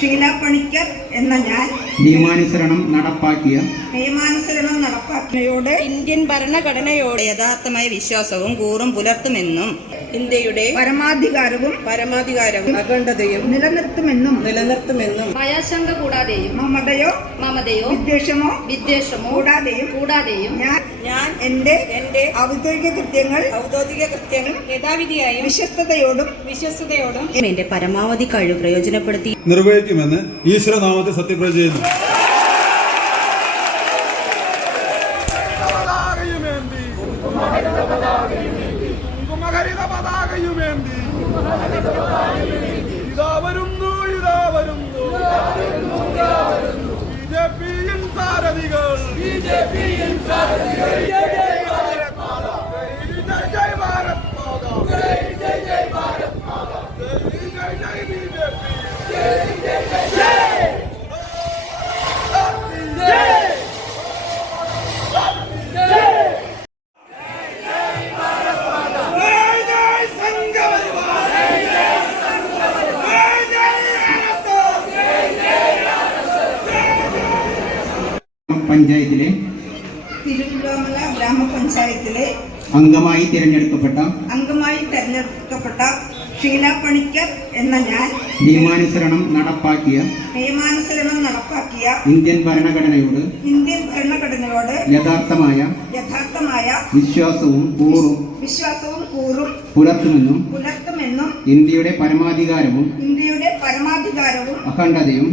ഷീല പണിക്കർ എന്ന ഞാൻ നിയമാനുസരണം നടപ്പാക്കിയോട് ഇന്ത്യൻ ഭരണഘടനയോട് യഥാർത്ഥമായ വിശ്വാസവും കൂറും പുലർത്തുമെന്നും ഇന്ത്യയുടെ പരമാധികാരവും അഖണ്ഡതയും നിലനിർത്തുമെന്നും ഭയാശങ്ക കൂടാതെയും മമതയോ വിദ്വേഷമോ കൂടാതെയും ഞാൻ എന്റെ ഔദ്യോഗിക കൃത്യങ്ങൾ യഥാവിധിയായും വിശ്വസ്തയോടും എന്റെ പരമാവധി കഴിവ് പ്രയോജനപ്പെടുത്തി നിർവഹിക്കുമെന്ന് ഈശ്വരനാമത്തെ സത്യപ്രതിജ്ഞ ചെയ്യുന്നു. ഇതാ വരുന്നു ബിജെപിயின் സാരഥികൾ ജയ് ഭാരത് മാതാ ജയ് ഭാരത് മാതാ ജയ് ഭാരത് മാതാ ജയ് ബിജെപി പഞ്ചായത്തിലെ തിരുവല്ലോമല ഗ്രാമപഞ്ചായത്തിലെ അംഗമായി തിരഞ്ഞെടുക്കപ്പെട്ട ഷീല പണിക്കർ എന്ന ഞാൻ നിയമാനുസരണം നടപ്പാക്കിയ ഇന്ത്യൻ ഭരണഘടനയോട് യഥാർത്ഥമായ വിശ്വാസവും കൂറും പുലർത്തുമെന്നും ഇന്ത്യയുടെ പരമാധികാരവും അഖണ്ഡതയും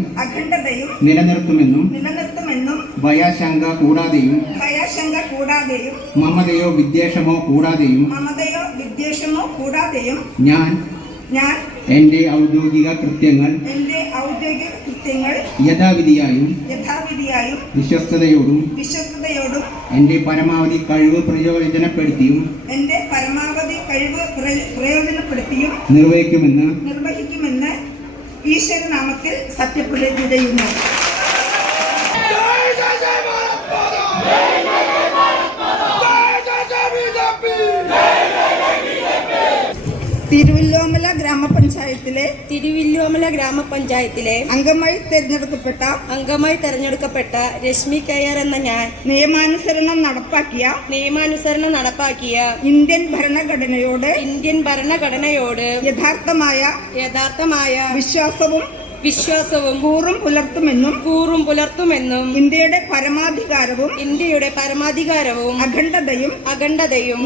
നിലനിർത്തുമെന്നും ഭയാശങ്ക കൂടാതെയും മമതയോ വിദ്വേഷമോ കൂടാതെയും ഞാൻ എന്റെ ഔദ്യോഗിക കൃത്യങ്ങൾ യഥാവിധിയായും വിശ്വസ്തയോടും എന്റെ പരമാവധി കഴിവ് പ്രയോജനപ്പെടുത്തിയും നിർവഹിക്കുമെന്ന് ഈശ്വരനാമത്തിൽ സത്യപ്രതിജ്ഞ ചെയ്യുന്നു. തിരുവല്ലോമല ഗ്രാമപഞ്ചായത്തിലെ അംഗമായി തെരഞ്ഞെടുക്കപ്പെട്ട രശ്മി കയ്യാർ എന്ന ഞാൻ നിയമാനുസരണം നടപ്പാക്കിയ ഇന്ത്യൻ ഭരണഘടനയോട് യഥാർത്ഥമായ വിശ്വാസവും കൂറും പുലർത്തുമെന്നും ഇന്ത്യയുടെ പരമാധികാരവും അഖണ്ഡതയും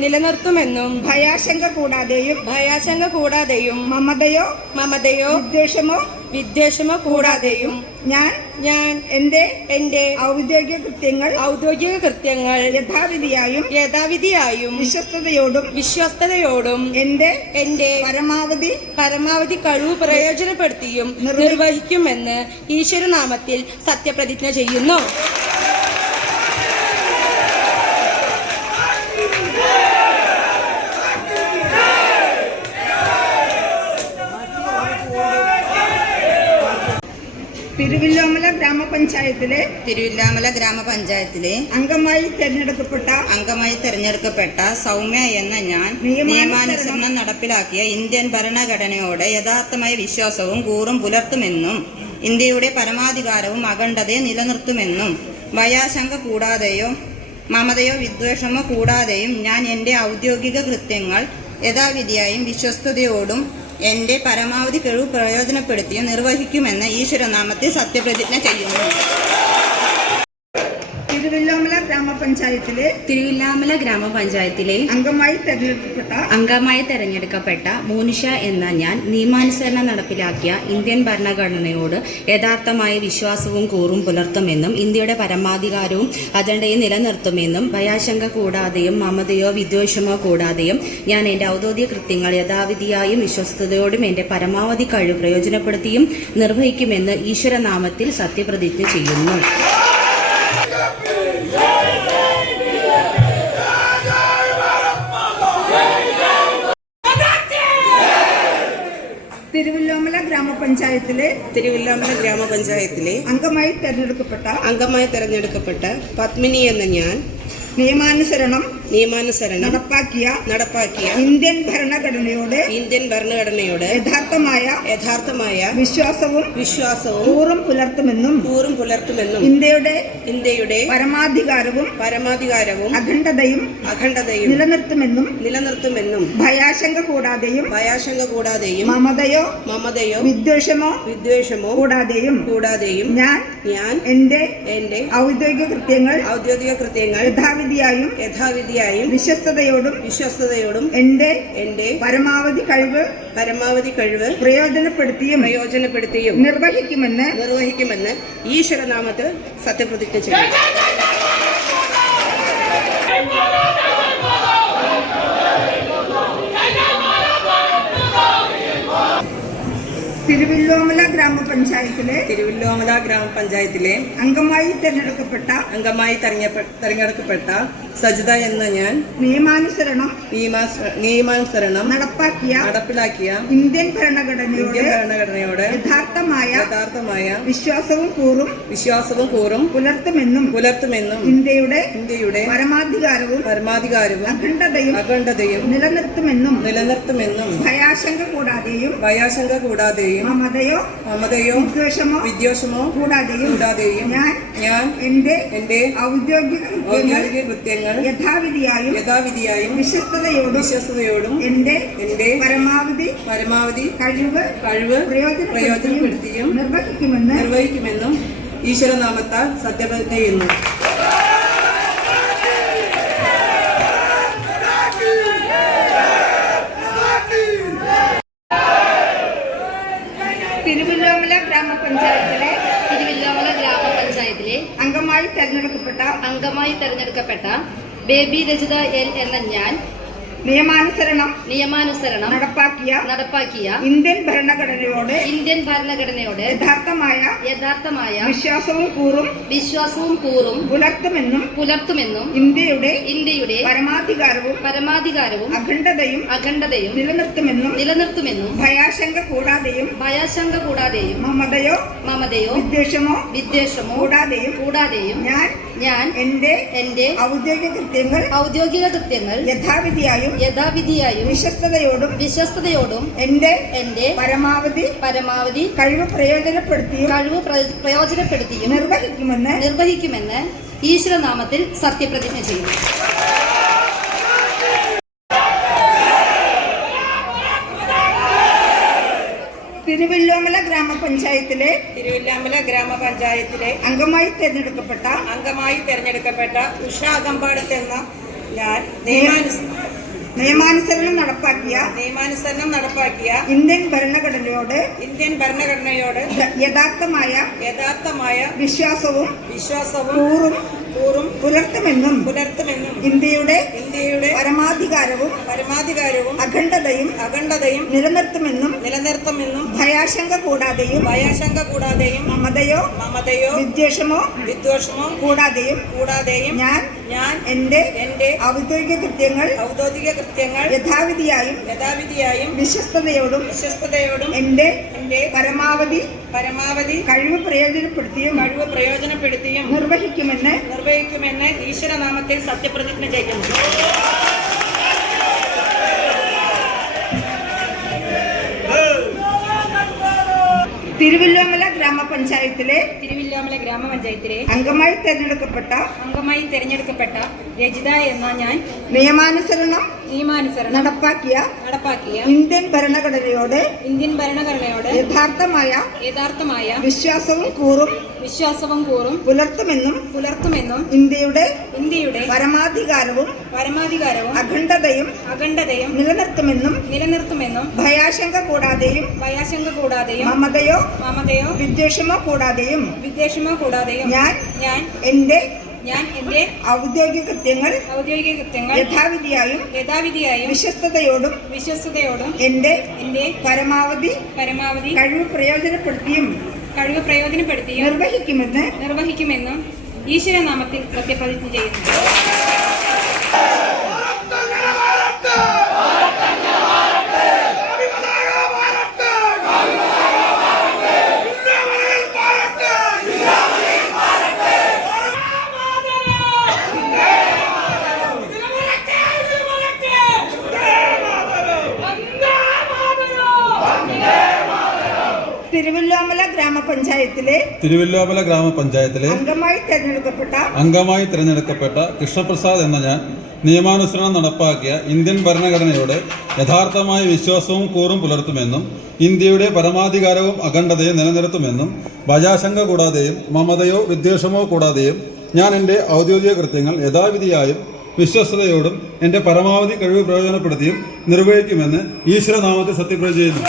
നിലനിർത്തുമെന്നും ഭയാശങ്ക കൂടാതെയും മമതയോ വിദ്വേഷമോ കൂടാതെയും ഞാൻ എന്റെ ഔദ്യോഗിക കൃത്യങ്ങൾ യഥാവിധിയായും വിശ്വസ്തയോടും എന്റെ പരമാവധി കഴിവ് പ്രയോജനപ്പെടുത്തിയും നിർവഹിക്കുമെന്ന് ഈശ്വരനാമത്തിൽ സത്യപ്രതിജ്ഞ ചെയ്യുന്നു. തിരുവല്ലോമല ഗ്രാമപഞ്ചായത്തിലെ അംഗമായി തെരഞ്ഞെടുക്കപ്പെട്ട സൗമ്യ എന്ന ഞാൻ നിയമാനുസരണം നടപ്പിലാക്കിയ ഇന്ത്യൻ ഭരണഘടനയോട് യഥാർത്ഥമായ വിശ്വാസവും കൂറും പുലർത്തുമെന്നും ഇന്ത്യയുടെ പരമാധികാരവും അഖണ്ഡതയും നിലനിർത്തുമെന്നും ഭയാശങ്ക കൂടാതെയോ മമതയോ വിദ്വേഷമോ കൂടാതെയും ഞാൻ എന്റെ ഔദ്യോഗിക കൃത്യങ്ങൾ യഥാവിധിയായും വിശ്വസ്തയോടും എന്റെ പരമാവധി കഴിവ് പ്രയോജനപ്പെടുത്തിയും നിർവഹിക്കുമെന്ന് ഈശ്വരനാമത്തിൽ സത്യപ്രതിജ്ഞ ചെയ്യുന്നു. തിരുവല്ലോമല ഗ്രാമപഞ്ചായത്തിലെ അംഗമായി തെരഞ്ഞെടുക്കപ്പെട്ട മോനിഷ എന്ന ഞാൻ നിയമാനുസരണം നടപ്പിലാക്കിയ ഇന്ത്യൻ ഭരണഘടനയോട് യഥാർത്ഥമായ വിശ്വാസവും കൂറും പുലർത്തുമെന്നും ഇന്ത്യയുടെ പരമാധികാരവും അഖണ്ഡതയും നിലനിർത്തുമെന്നും ഭയാശങ്ക കൂടാതെയും മമതയോ വിദ്വേഷമോ കൂടാതെയും ഞാൻ എന്റെ ഔദ്യോഗിക കൃത്യങ്ങൾ യഥാവിധിയായും വിശ്വസ്തയോടും എന്റെ പരമാവധി കഴിവ് പ്രയോജനപ്പെടുത്തിയും നിർവഹിക്കുമെന്ന് ഈശ്വരനാമത്തിൽ സത്യപ്രതിജ്ഞ ചെയ്യുന്നു. തിരുവല്ലോമല ഗ്രാമപഞ്ചായത്തിലെ അംഗമായി തെരഞ്ഞെടുക്കപ്പെട്ട പത്മിനി എന്ന ഞാൻ നിയമാനുസരണം നടപ്പാക്കിയ ഇന്ത്യൻ ഭരണഘടനയോട് യഥാർത്ഥമായ വിശ്വാസവും കൂറും പുലർത്തുമെന്നും ഇന്ത്യയുടെ പരമാധികാരവും അഖണ്ഡതയും നിലനിർത്തുമെന്നും ഭയാശങ്ക കൂടാതെയും മമതയോ വിദ്വേഷമോ കൂടാതെയും ഞാൻ എന്റെ ഔദ്യോഗിക കൃത്യങ്ങൾ യഥാവിധിയായും വിശ്വസ്തയോടും എന്റെ പരമാവധി കഴിവ് പ്രയോജനപ്പെടുത്തിയും നിർവഹിക്കുമെന്ന് ഈശ്വരനാമത്തിൽ സത്യപ്രതിജ്ഞ ചെയ്യുന്നു. തിരുവല്ലോമല ഗ്രാമപഞ്ചായത്തിലെ അംഗമായി തെരഞ്ഞെടുക്കപ്പെട്ട സജിത എന്ന ഞാൻ നിയമാനുസരണം നടപ്പിലാക്കിയ ഇന്ത്യൻ ഭരണഘടനയോട് യഥാർത്ഥമായ വിശ്വാസവും കൂറും പുലർത്തുമെന്നും ഇന്ത്യയുടെ പരമാധികാരവും അഖണ്ഡതയും നിലനിർത്തുമെന്നും ഭയാശങ്ക കൂടാതെയും മമതയോ വിദ്വേഷമോ കൂടാതെയും ഞാൻ എന്റെ ഔദ്യോഗിക കൃത്യങ്ങൾ യഥാവിധിയായും വിശ്വസ്തയോടും എന്റെ പരമാവധി കഴിവ് പ്രയോജനപ്പെടുത്തിയും നിർവഹിക്കുമെന്നും ഈശ്വരനാമത്താൽ സത്യപ്രതിജ്ഞ ചെയ്യുന്നു. തിരുവല്ലോമല ഗ്രാമപഞ്ചായത്തിലെ അംഗമായി തെരഞ്ഞെടുക്കപ്പെട്ട ബേബി രജിത എൽ എന്ന ഞാൻ നിയമാനുസരണം നടപ്പാക്കിയ ഇന്ത്യൻ ഭരണഘടനയോട് യഥാർത്ഥമായ വിശ്വാസവും കൂറും പുലർത്തുമെന്നും ഇന്ത്യയുടെ പരമാധികാരവും അഖണ്ഡതയും നിലനിർത്തുമെന്നും ഭയാശങ്ക കൂടാതെയും മമതയോ വിദ്വേഷമോ കൂടാതെയും ഞാൻ എന്റെ ഔദ്യോഗിക കൃത്യങ്ങൾ യഥാവിധിയായും വിശ്വസ്തയോടും എന്റെ പരമാവധി കഴിവ് പ്രയോജനപ്പെടുത്തിയും നിർവഹിക്കുമെന്ന് ഈശ്വരനാമത്തിൽ സത്യപ്രതിജ്ഞ ചെയ്യുന്നു. തിരുവല്ലോമല ഗ്രാമപഞ്ചായത്തിലെ അംഗമായി തെരഞ്ഞെടുക്കപ്പെട്ട ഉഷ അകമ്പാടത്ത് എന്ന ഞാൻ നിയമാനുസരണം നടപ്പാക്കിയ ഇന്ത്യൻ ഭരണഘടനയോട് യഥാർത്ഥമായ വിശ്വാസവും കൂറും പുലർത്തുമെന്നും ഇന്ത്യയുടെ പരമാധികാരവും അഖണ്ഡതയും നിലനിർത്തുമെന്നും ഭയാശങ്ക കൂടാതെയും മമതയോ വിദ്വേഷമോ കൂടാതെയും ഞാൻ എന്റെ ഔദ്യോഗിക കൃത്യങ്ങൾ യഥാവിധിയായും വിശ്വസ്തയോടും എന്റെ പരമാവധി കഴിവ് പ്രയോജനപ്പെടുത്തിയും നിർവഹിക്കുമെന്ന് ഈശ്വരനാമത്തിൽ സത്യപ്രതിജ്ഞ ചെയ്യുന്നു. തിരുവല്ലോമല ഗ്രാമപഞ്ചായത്തിലെ അംഗമായി തെരഞ്ഞെടുക്കപ്പെട്ട രജിത എന്ന ഞാൻ നിയമാനുസരണം നടപ്പാക്കിയ ഇന്ത്യൻ ഭരണഘടനയോട് യഥാർത്ഥമായ വിശ്വാസവും കൂറും പുലർത്തുമെന്നും ഇന്ത്യയുടെ പരമാധികാരവും അഖണ്ഡതയും നിലനിർത്തുമെന്നും ഭയാശങ്ക കൂടാതെയും മമതയോ വിദ്വേഷമോ കൂടാതെയും ഞാൻ എന്റെ ഔദ്യോഗിക കൃത്യങ്ങൾ യഥാവിധിയായും വിശ്വസ്തയോടും എന്റെ പരമാവധി കഴിവ് പ്രയോജനപ്പെടുത്തിയും നിർവഹിക്കുമെന്നും ഈശ്വരനാമത്തിൽ സത്യപ്രതിജ്ഞ ചെയ്യുന്നു. ഗ്രാമപഞ്ചായത്തിലെ അംഗമായി തിരഞ്ഞെടുക്കപ്പെട്ട കൃഷ്ണപ്രസാദ് എന്ന ഞാൻ നിയമാനുസരണം നടപ്പാക്കിയ ഇന്ത്യൻ ഭരണഘടനയോട് യഥാർത്ഥമായ വിശ്വാസവും കൂറും പുലർത്തുമെന്നും ഇന്ത്യയുടെ പരമാധികാരവും അഖണ്ഡതയും നിലനിർത്തുമെന്നും ഭയാശങ്ക കൂടാതെയും മമതയോ വിദ്വേഷമോ കൂടാതെയും ഞാൻ എൻ്റെ ഔദ്യോഗിക കൃത്യങ്ങൾ യഥാവിധിയായും വിശ്വസ്തയോടും എൻ്റെ പരമാവധി കഴിവ് പ്രയോജനപ്പെടുത്തിയും നിർവഹിക്കുമെന്ന് ഈശ്വരനാമത്തിൽ സത്യപ്രതിജ്ഞ ചെയ്യുന്നു.